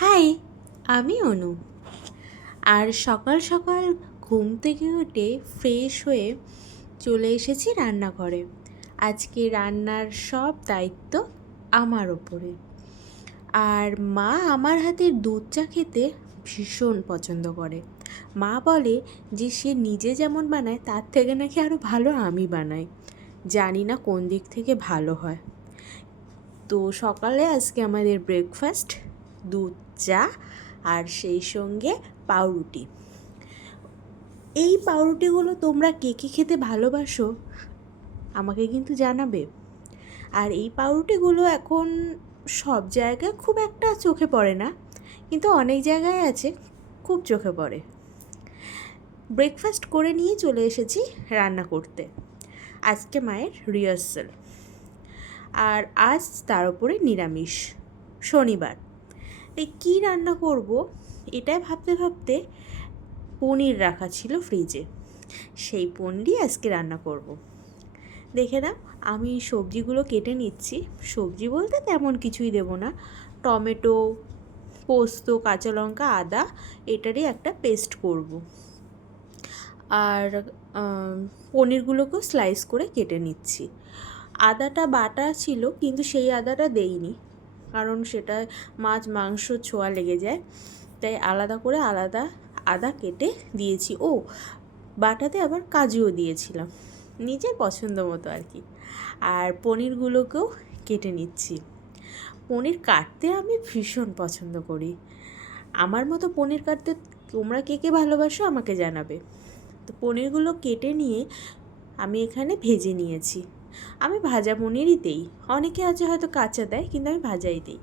High, আমি অনু। আর সকাল সকাল ঘুম থেকে উঠে ফ্রেশ হয়ে চলে এসেছি রান্নাঘরে। আজকে রান্নার সব দায়িত্ব আমার ওপরে। আর মা আমার হাতের দুধ চা খেতে ভীষণ পছন্দ করে। মা বলে যে সে নিজে যেমন বানায়, তার থেকে নাকি আরও ভালো আমি বানাই। জানি না কোন দিক থেকে ভালো হয়। তো সকালে আজকে আমাদের ব্রেকফাস্ট দুধ চা আর সেই সঙ্গে পাউরুটি। এই পাউরুটিগুলো তোমরা কে কে খেতে ভালোবাসো আমাকে কিন্তু জানাবে। আর এই পাউরুটিগুলো এখন সব জায়গায় খুব একটা চোখে পড়ে না, কিন্তু অনেক জায়গায় আছে, খুব চোখে পড়ে। ব্রেকফাস্ট করে নিয়ে চলে এসেছি রান্না করতে, আজকে মায়ের রিহার্সাল। আর আজ তার উপরে নিরামিষ, শনিবার। তাই কী রান্না করব, এটাই ভাবতে ভাবতে পনির রাখা ছিল ফ্রিজে। সেই পনিরই আজকে রান্না করব। দেখে নাও, আমি সবজিগুলো কেটে নিচ্ছি। সবজি বলতে তেমন কিছুই দেব না। টমেটো, পোস্ত, কাঁচা লঙ্কা, আদা, এটারই একটা পেস্ট করব। আর পনিরগুলোকেও স্লাইস করে কেটে নিচ্ছি। আদাটা বাটা ছিল, কিন্তু সেই আদাটা দেইনি। কারণ সেটা মাছ, মাংস, ছোঁয়া লেগে যায়। তাই আলাদা করে আলাদা আদা কেটে দিয়েছি। ও, বাটাতে আবার কাজুও দিয়েছিলাম। নিজের পছন্দ মতো আর কি। আর পনিরগুলোকেও কেটে নিচ্ছি। পনির কাটতে আমি ভীষণ পছন্দ করি। আমার মতো পনির কাটতে তোমরা কে কে ভালোবাসো আমাকে জানাবে। তো পনিরগুলো কেটে নিয়ে আমি এখানে ভেজে নিয়েছি। আমি ভাজা পনিরই দিই। অনেকে আছে হয়তো কাঁচা দেয়, কিন্তু আমি ভাজাই দিই।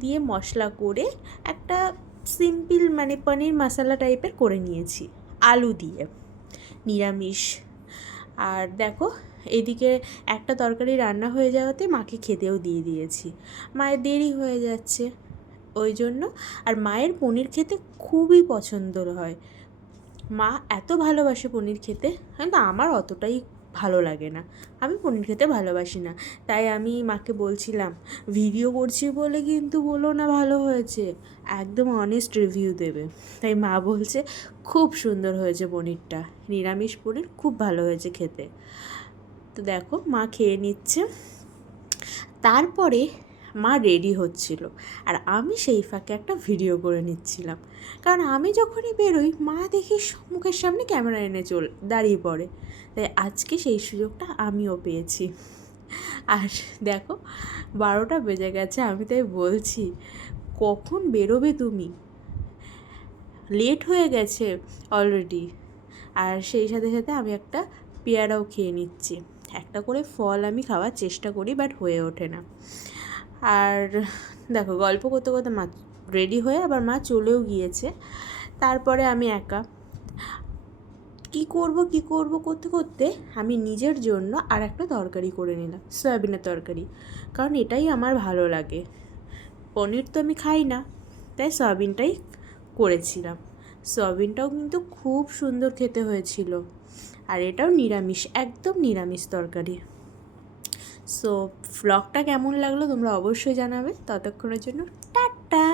দিয়ে মশলা করে একটা সিম্পল মানে পনির মশলা টাইপের করে নিয়েছি। আলু দিয়ে। নিরামিষ। আর দেখো, এদিকে একটা তরকারি রান্না হয়ে যাওয়াতে মাকে খেতেও দিয়ে দিয়েছি। মায়ের দেরি হয়ে যাচ্ছে। ওই জন্য আর মায়ের পনির খেতে খুবই পছন্দ হয়। মা এত ভালোবাসে পনির খেতে। কিন্তু আমার অতটাই ভালো লাগে না। আমি পনির খেতে ভালোবাসি না। তাই আমি মাকে বলছিলাম, ভিডিও করছি বলে কিন্তু বলো না ভালো হয়েছে। একদম অনেস্ট রিভিউ দেবে। তাই মা বলছে, খুব সুন্দর হয়েছে পনিরটা। নিরামিষ পনির খুব ভালো হয়েছে খেতে। তো দেখো, মা খেয়ে নিচ্ছে। তারপরে মা রেডি হচ্ছিল। আর আমি সেই ফাঁকে একটা ভিডিও করে নিচ্ছিলাম। কারণ আমি যখনই বেরোই, মা দেখি মুখের সামনে ক্যামেরা এনে চল, দাঁড়িয়ে পড়ে। তাই আজকে সেই সুযোগটা আমিও পেয়েছি। আর দেখো, বারোটা বেজে গেছে, আমি তাই বলছি, কখন বেরোবে তুমি? লেট হয়ে গেছে অলরেডি। আর সেই সাথে সাথে আমি একটা পেয়ারাও খেয়ে নিচ্ছি। একটা করে ফল আমি খাওয়ার চেষ্টা করি, বাট হয়ে ওঠে না। আর দেখো, গল্প করতে করতে মা রেডি হয়ে আবার মা চলেও গিয়েছে। তারপরে আমি একা। কি করব কি করব করতে করতে আমি নিজের জন্য আর একটা তরকারি করে নিলাম, সয়াবিনের তরকারি। কারণ এটাই আমার ভালো লাগে। পনির তো আমি খাই না, তাই সয়াবিনটাই করেছিলাম। সয়াবিনটাও কিন্তু খুব সুন্দর খেতে হয়েছিল। আর এটাও নিরামিষ, একদম নিরামিষ তরকারি। সো ব্লগটা কেমন লাগল তোমরা অবশ্যই জানাবে। ততক্ষণের জন্য টাটা!